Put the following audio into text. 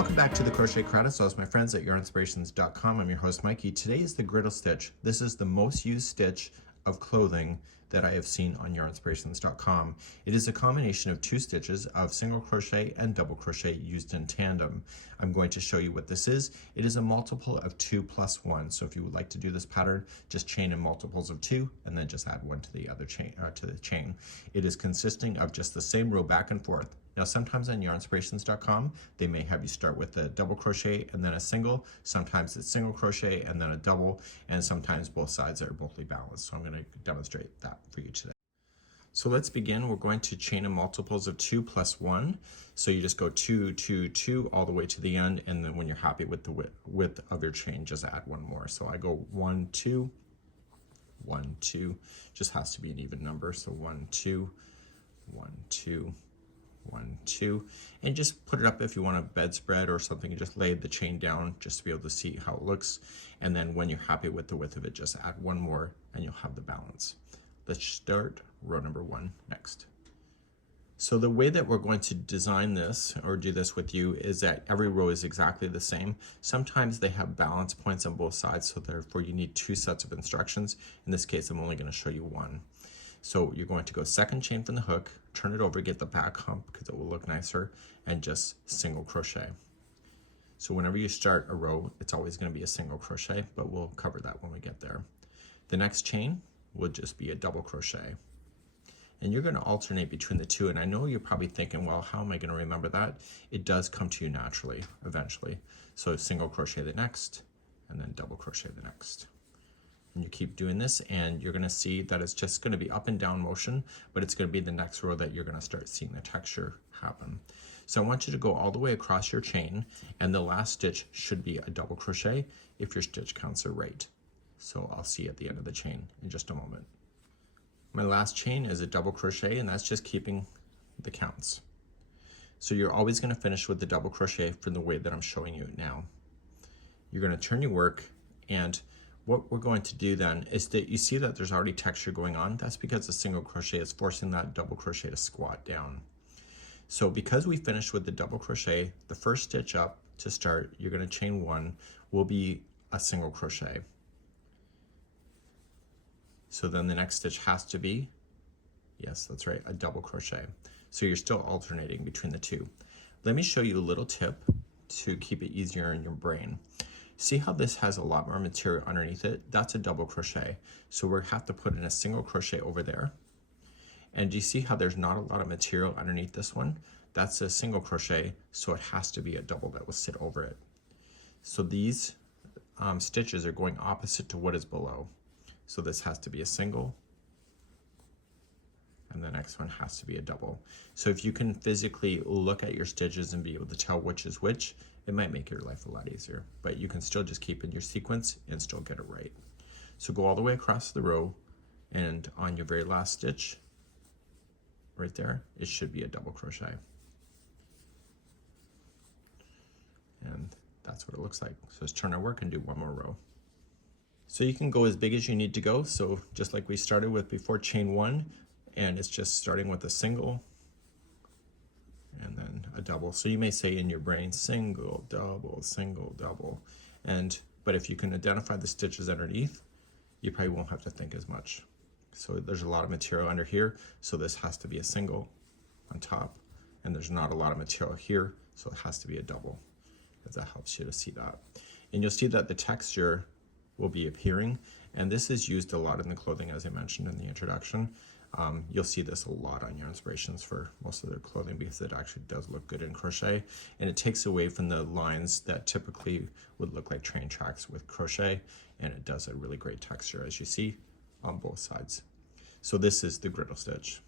Welcome back to the Crochet Credits. So, as my friends at Yarnspirations.com, I'm your host Mikey. Today is the Griddle stitch. This is the most used stitch of clothing that I have seen on Yarnspirations.com. It is a combination of two stitches of single crochet and double crochet used in tandem. I'm going to show you what this is. It is a multiple of 2 plus 1. So if you would like to do this pattern, just chain in multiples of 2 and then just add 1 to the other chain, to the chain. It is consisting of just the same row back and forth. Now sometimes on Yarnspirations.com they may have you start with a double crochet and then a single. Sometimes it's single crochet and then a double, and sometimes both sides are bothly balanced. So I'm going to demonstrate that for you today. So let's begin. We're going to chain in multiples of 2 plus 1. So you just go 2, 2, 2 all the way to the end, and then when you're happy with the width of your chain, just add one more. So I go 1, 2, 1, 2. Just has to be an even number. So 1, 2, 1, 2. 1, 2, and just put it up if you want a bedspread or something. You just lay the chain down just to be able to see how it looks, and then when you're happy with the width of it, just add one more and you'll have the balance. Let's start row number 1 next. So the way that we're going to design this or do this with you is that every row is exactly the same. Sometimes they have balance points on both sides, so therefore you need 2 sets of instructions. In this case, I'm only going to show you 1. So you're going to go second chain from the hook, turn it over, get the back hump because it will look nicer, and just single crochet. So whenever you start a row, it's always going to be a single crochet, but we'll cover that when we get there. The next chain will just be a double crochet. And you're going to alternate between the two, and I know you're probably thinking, well, how am I going to remember that? It does come to you naturally, eventually. So single crochet the next, and then double crochet the next. And you keep doing this, and you're going to see that it's just going to be up and down motion, but it's going to be the next row that you're going to start seeing the texture happen. So I want you to go all the way across your chain, and the last stitch should be a double crochet if your stitch counts are right. So I'll see you at the end of the chain in just a moment. My last chain is a double crochet, and that's just keeping the counts. So you're always going to finish with the double crochet from the way that I'm showing you now. You're going to turn your work, and what we're going to do then is that you see that there's already texture going on. That's because the single crochet is forcing that double crochet to squat down. So because we finished with the double crochet, the first stitch up to start, you're going to chain 1 will be a single crochet. So then the next stitch has to be, yes, that's right, a double crochet. So you're still alternating between the two. Let me show you a little tip to keep it easier in your brain. See how this has a lot more material underneath it? That's a double crochet. So we have to put in a single crochet over there. And do you see how there's not a lot of material underneath this one? That's a single crochet, so it has to be a double that will sit over it. So these stitches are going opposite to what is below. So this has to be a single, and the next one has to be a double. So if you can physically look at your stitches and be able to tell which is which, it might make your life a lot easier, but you can still just keep in your sequence and still get it right. So go all the way across the row, and on your very last stitch, right there, it should be a double crochet. And that's what it looks like. So let's turn our work and do one more row. So you can go as big as you need to go. So just like we started with before, chain 1, and it's just starting with a single and then a double. So you may say in your brain, single, double, but if you can identify the stitches underneath, you probably won't have to think as much. So there's a lot of material under here, so this has to be a single on top, and there's not a lot of material here, so it has to be a double, if that helps you to see that. And you'll see that the texture will be appearing, and this is used a lot in the clothing, as I mentioned in the introduction. You'll see this a lot on Yarnspirations for most of their clothing because it actually does look good in crochet, and it takes away from the lines that typically would look like train tracks with crochet, and it does a really great texture, as you see, on both sides. So this is the griddle stitch.